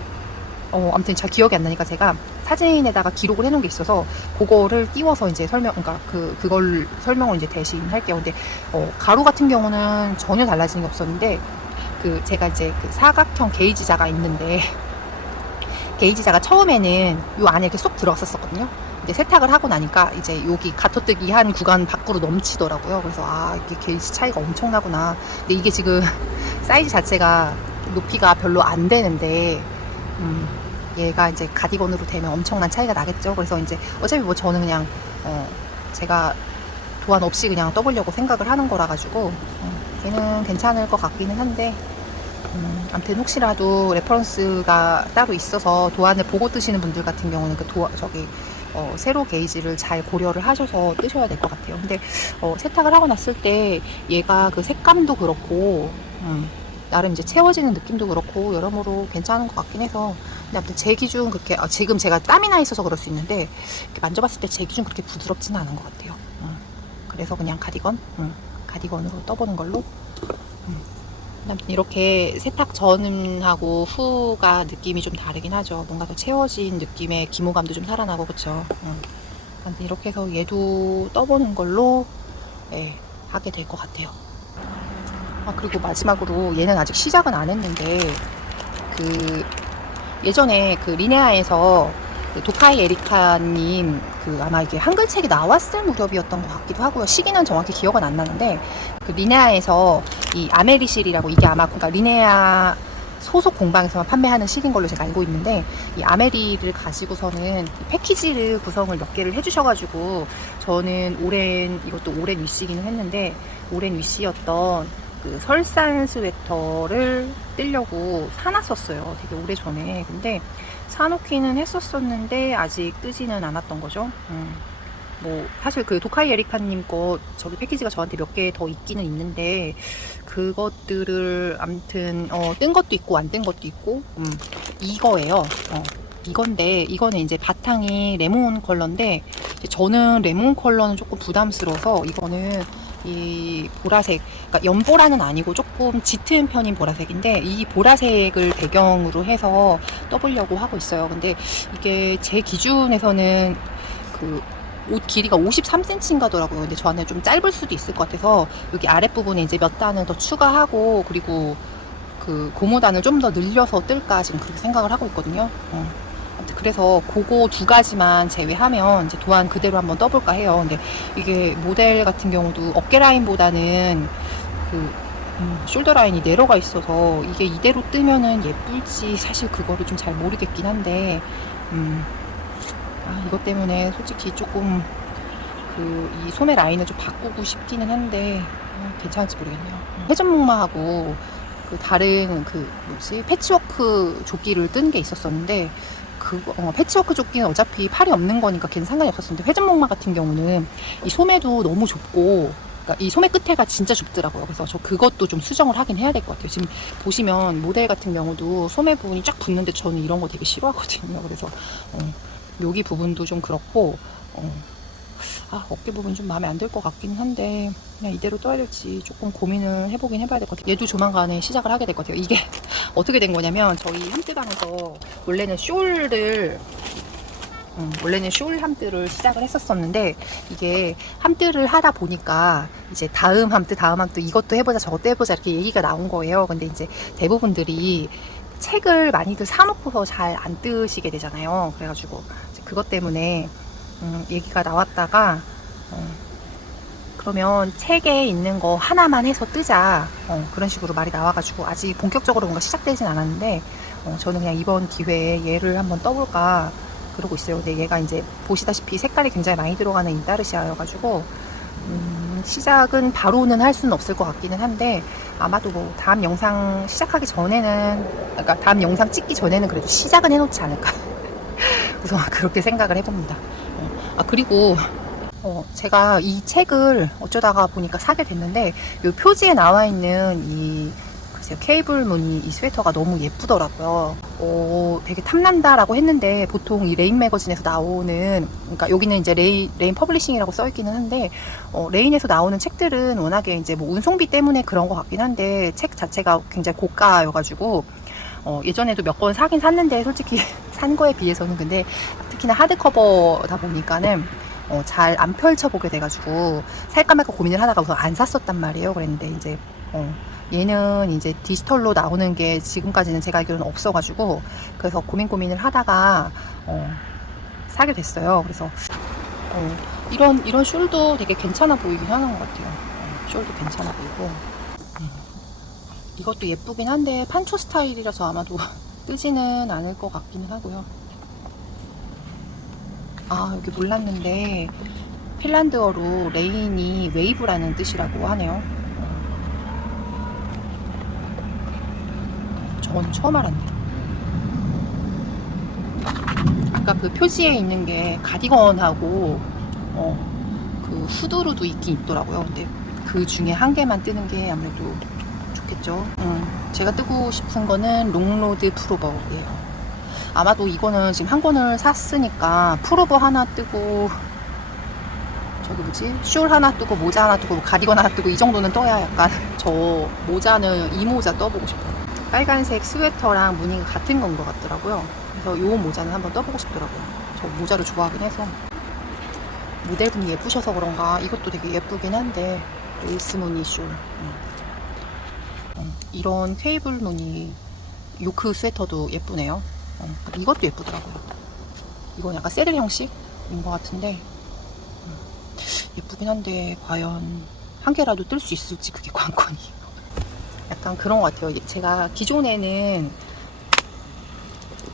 아무튼 잘 기억이 안 나니까 제가 사진에다가 기록을 해놓은 게 있어서 그거를 띄워서 이제 그러니까 그걸 설명을 이제 대신 할게요. 근데 가루 같은 경우는 전혀 달라지는 게 없었는데, 제가 이제 그 사각형 게이지자가 있는데, 게이지자가 처음에는 요 안에 이렇게 쏙 들어갔었거든요. 근데 세탁을 하고 나니까 이제 여기 가토뜨기 한 구간 밖으로 넘치더라고요. 그래서 이게 게이지 차이가 엄청나구나. 근데 이게 지금 사이즈 자체가 높이가 별로 안 되는데, 얘가 이제 가디건으로 되면 엄청난 차이가 나겠죠. 그래서 이제 어차피 뭐 저는 그냥 제가 도안 없이 그냥 떠보려고 생각을 하는 거라 가지고 얘는 괜찮을 것 같기는 한데, 아무튼 혹시라도 레퍼런스가 따로 있어서 도안을 보고 뜨시는 분들 같은 경우는 세로 게이지를 잘 고려를 하셔서 뜨셔야 될 것 같아요. 근데 세탁을 하고 났을 때 얘가 그 색감도 그렇고 나름 이제 채워지는 느낌도 그렇고 여러모로 괜찮은 것 같긴 해서, 근데 아무튼 제 기준 그렇게 지금 제가 땀이 나 있어서 그럴 수 있는데, 이렇게 만져봤을 때 제 기준 그렇게 부드럽지는 않은 것 같아요. 그래서 그냥 가디건으로 떠보는 걸로. 아무튼 이렇게 세탁 전하고 후가 느낌이 좀 다르긴 하죠. 뭔가 더 채워진 느낌의 기모감도 좀 살아나고, 그쵸. 아무튼 이렇게 해서 얘도 떠보는 걸로 하게 될 것 같아요. 그리고 마지막으로 얘는 아직 시작은 안 했는데, 예전에 리네아에서 도카이 에리카님 아마 이게 한글책이 나왔을 무렵이었던 것 같기도 하고요. 시기는 정확히 기억은 안 나는데, 리네아에서 이 아메리실이라고, 이게 아마 그러니까 리네아 소속 공방에서만 판매하는 실인 걸로 제가 알고 있는데, 이 아메리를 가지고서는 패키지를 구성을 몇 개를 해주셔가지고, 저는 이것도 오랜 위시기는 했는데, 오랜 위시였던 설산 스웨터를 뜨려고 사놨었어요. 되게 오래 전에. 근데 사놓기는 했었었는데 아직 뜨지는 않았던 거죠. 뭐 사실 도카이 에리카님 거 저기 패키지가 저한테 몇 개 더 있기는 있는데, 그것들을 아무튼 뜬 것도 있고 안 뜬 것도 있고, 이거예요. 이건데, 이거는 이제 바탕이 레몬 컬러인데, 저는 레몬 컬러는 조금 부담스러워서 이거는 이 보라색, 그러니까 연보라는 아니고 조금 짙은 편인 보라색인데, 이 보라색을 배경으로 해서 떠보려고 하고 있어요. 근데 이게 제 기준에서는 옷 길이가 53cm인가 더라고요. 근데 저한테 좀 짧을 수도 있을 것 같아서 여기 아랫부분에 이제 몇 단을 더 추가하고, 그리고 고무단을 좀 더 늘려서 뜰까 지금 그렇게 생각을 하고 있거든요. 그래서 그거 두 가지만 제외하면 이제 도안 그대로 한번 떠볼까 해요. 근데 이게 모델 같은 경우도 어깨 라인보다는 숄더 라인이 내려가 있어서 이게 이대로 뜨면은 예쁠지 사실 그거를 좀 잘 모르겠긴 한데, 이것 때문에 솔직히 조금 이 소매 라인을 좀 바꾸고 싶기는 한데 괜찮을지 모르겠네요. 회전목마하고 다른 패치워크 조끼를 뜬 게 있었었는데, 패치워크 조끼는 어차피 팔이 없는 거니까 걔는 상관이 없었는데, 회전목마 같은 경우는 이 소매도 너무 좁고, 그러니까 이 소매 끝에가 진짜 좁더라고요. 그래서 저 그것도 좀 수정을 하긴 해야 될 것 같아요. 지금 보시면 모델 같은 경우도 소매 부분이 쫙 붙는데 저는 이런 거 되게 싫어하거든요. 그래서 여기 부분도 좀 그렇고, 어깨 부분 좀 마음에 안 들 것 같긴 한데, 그냥 이대로 떠야 될지 조금 고민을 해보긴 해봐야 될 것 같아요. 얘도 조만간에 시작을 하게 될 것 같아요. 이게 어떻게 된 거냐면, 저희 함뜨방에서 원래는 숄 함뜨를 시작을 했었었는데, 이게 함뜨를 하다 보니까 이제 다음 함뜨 이것도 해보자 저것도 해보자 이렇게 얘기가 나온 거예요. 근데 이제 대부분들이 책을 많이들 사놓고서 잘 안 뜨시게 되잖아요. 그래가지고 그것 때문에 얘기가 나왔다가, 그러면 책에 있는 거 하나만 해서 뜨자, 그런 식으로 말이 나와가지고 아직 본격적으로 뭔가 시작되진 않았는데, 저는 그냥 이번 기회에 얘를 한번 떠볼까 그러고 있어요. 근데 얘가 이제 보시다시피 색깔이 굉장히 많이 들어가는 인타르시아여가지고 시작은 바로는 할 수는 없을 것 같기는 한데 아마도 뭐 다음 영상 시작하기 전에는, 그러니까 다음 영상 찍기 전에는 그래도 시작은 해놓지 않을까 우선 그렇게 생각을 해봅니다. 그리고 제가 이 책을 어쩌다가 보니까 사게 됐는데 이 표지에 나와 있는 이 글쎄요, 케이블 무늬 이 스웨터가 너무 예쁘더라고요. 되게 탐난다라고 했는데 보통 이 레인 매거진에서 나오는, 그러니까 여기는 이제 레인 퍼블리싱이라고 써 있기는 한데 레인에서 나오는 책들은 워낙에 이제 뭐 운송비 때문에 그런 것 같긴 한데 책 자체가 굉장히 고가여가지고 예전에도 몇 권 사긴 샀는데 솔직히 산 거에 비해서는, 근데 특히나 하드커버다 보니까는 잘 안 펼쳐보게 돼가지고 살까 말까 고민을 하다가 우선 안 샀었단 말이에요. 그랬는데 이제 얘는 이제 디지털로 나오는 게 지금까지는 제가 알기로는 없어가지고 그래서 고민을 하다가 사게 됐어요. 그래서 이런 숄도 되게 괜찮아 보이긴 하는 것 같아요. 숄도 괜찮아 보이고 이것도 예쁘긴 한데 판초 스타일이라서 아마도 뜨지는 않을 것 같기는 하고요. 여기 몰랐는데 핀란드어로 레인이 웨이브라는 뜻이라고 하네요. 저는 처음 알았네요. 아까 그 표지에 있는 게 가디건하고 그 후드로도 있긴 있더라고요. 근데 그 중에 한 개만 뜨는 게 아무래도 좋겠죠. 제가 뜨고 싶은 거는 롱로드 프로버예요. 아마도 이거는 지금 한 권을 샀으니까 프로버 하나 뜨고 저기 뭐지? 숄 하나 뜨고 모자 하나 뜨고 가디건 하나 뜨고 이 정도는 떠야 약간 저 모자는 이 모자 떠보고 싶어요. 빨간색 스웨터랑 무늬가 같은 건 것 같더라고요. 그래서 이 모자는 한번 떠보고 싶더라고요. 저 모자를 좋아하긴 해서. 모델분이 예쁘셔서 그런가 이것도 되게 예쁘긴 한데 레이스 무늬 숄. 이런 케이블 무늬 요크 스웨터도 예쁘네요. 이것도 예쁘더라고요. 이건 약간 세릴 형식인 것 같은데 예쁘긴 한데 과연 한 개라도 뜰 수 있을지 그게 관건이에요. 약간 그런 것 같아요. 제가 기존에는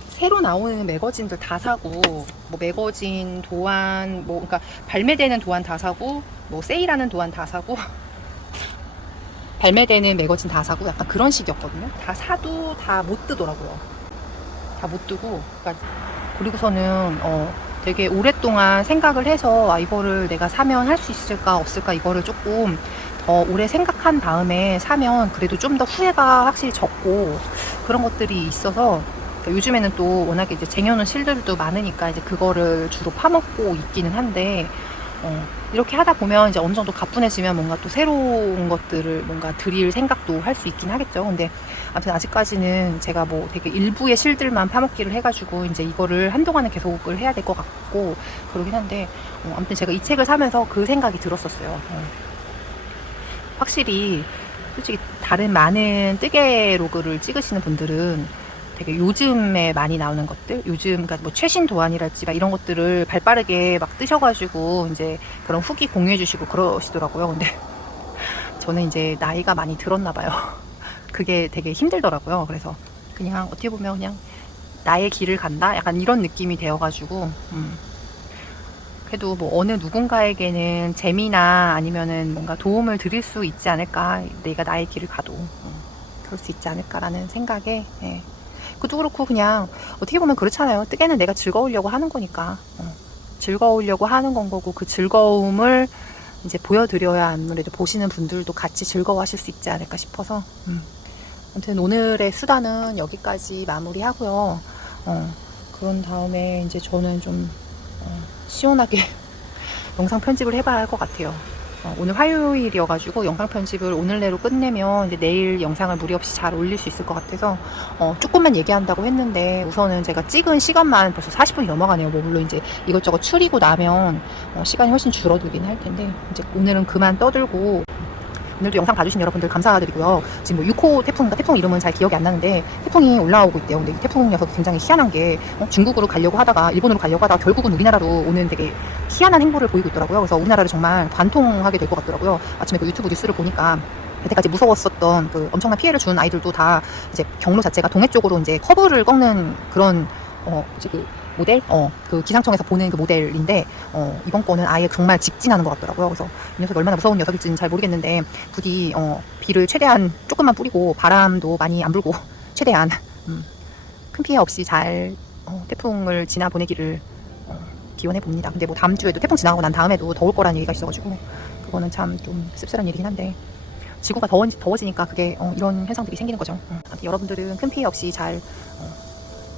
새로 나오는 매거진들 다 사고, 뭐 매거진 도안, 뭐 그러니까 발매되는 도안 다 사고, 뭐 세일하는 도안 다 사고, 발매되는 매거진 다 사고, 약간 그런 식이었거든요. 다 사도 다 못 뜨더라고요. 다 못 뜨고, 그러니까 그리고서는 되게 오랫동안 생각을 해서 이거를 내가 사면 할 수 있을까 없을까 이거를 조금 더 오래 생각한 다음에 사면 그래도 좀 더 후회가 확실히 적고 그런 것들이 있어서 요즘에는 또 워낙에 이제 쟁여놓은 실들도 많으니까 이제 그거를 주로 파먹고 있기는 한데 이렇게 하다 보면 이제 어느 정도 가뿐해지면 뭔가 또 새로운 것들을 뭔가 드릴 생각도 할 수 있긴 하겠죠. 근데 아무튼 아직까지는 제가 뭐 되게 일부의 실들만 파먹기를 해가지고 이제 이거를 한동안은 계속을 해야 될 것 같고 그러긴 한데 아무튼 제가 이 책을 사면서 그 생각이 들었었어요. 확실히 솔직히 다른 많은 뜨개 로그를 찍으시는 분들은 되게 요즘에 많이 나오는 것들, 요즘 그러니까 뭐 최신 도안이랄지 막 이런 것들을 발빠르게 막 뜨셔가지고 이제 그런 후기 공유해주시고 그러시더라고요. 근데 저는 이제 나이가 많이 들었나 봐요. 그게 되게 힘들더라고요. 그래서 그냥 어떻게 보면 그냥 나의 길을 간다? 약간 이런 느낌이 되어가지고 그래도 뭐 어느 누군가에게는 재미나 아니면은 뭔가 도움을 드릴 수 있지 않을까, 내가 나의 길을 가도 그럴 수 있지 않을까라는 생각에 그것도 그렇고 그냥 어떻게 보면 그렇잖아요. 뜨개는 내가 즐거우려고 하는 거니까 즐거우려고 하는 건 거고 그 즐거움을 이제 보여드려야 아무래도 보시는 분들도 같이 즐거워하실 수 있지 않을까 싶어서 아무튼 오늘의 수다는 여기까지 마무리하고요. 그런 다음에 이제 저는 좀 시원하게 영상 편집을 해봐야 할 것 같아요. 오늘 화요일이어가지고 영상 편집을 오늘 내로 끝내면 이제 내일 영상을 무리 없이 잘 올릴 수 있을 것 같아서 조금만 얘기한다고 했는데 우선은 제가 찍은 시간만 벌써 40분이 넘어가네요. 뭐 물론 이제 이것저것 추리고 나면 시간이 훨씬 줄어들긴 할 텐데 이제 오늘은 그만 떠들고 오늘도 영상 봐주신 여러분들 감사드리고요. 지금 뭐 6호 태풍인가 태풍 이름은 잘 기억이 안 나는데 태풍이 올라오고 있대요. 근데 이 태풍 녀석이 굉장히 희한한 게 중국으로 가려고 하다가 일본으로 가려고 하다가 결국은 우리나라로 오는 되게 희한한 행보를 보이고 있더라고요. 그래서 우리나라를 정말 관통하게 될 것 같더라고요. 아침에 그 유튜브 뉴스를 보니까 여태까지 무서웠었던 그 엄청난 피해를 준 아이들도 다 이제 경로 자체가 동해 쪽으로 이제 커브를 꺾는 그런 이제 그 모델, 그 기상청에서 보는 그 모델인데, 이번 거는 아예 정말 직진하는 것 같더라고요. 그래서 이 녀석이 얼마나 무서운 녀석일지는 잘 모르겠는데, 부디, 비를 최대한 조금만 뿌리고, 바람도 많이 안 불고, 최대한, 큰 피해 없이 잘, 태풍을 지나 보내기를, 기원해 봅니다. 근데 뭐 다음 주에도 태풍 지나가고 난 다음에도 더울 거라는 얘기가 있어가지고, 그거는 참 좀 씁쓸한 일이긴 한데, 지구가 더워지니까 그게, 이런 현상들이 생기는 거죠. 아무튼 여러분들은 큰 피해 없이 잘,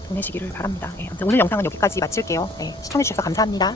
보내시기를 바랍니다. 네, 아무튼 오늘 영상은 여기까지 마칠게요. 네, 시청해주셔서 감사합니다.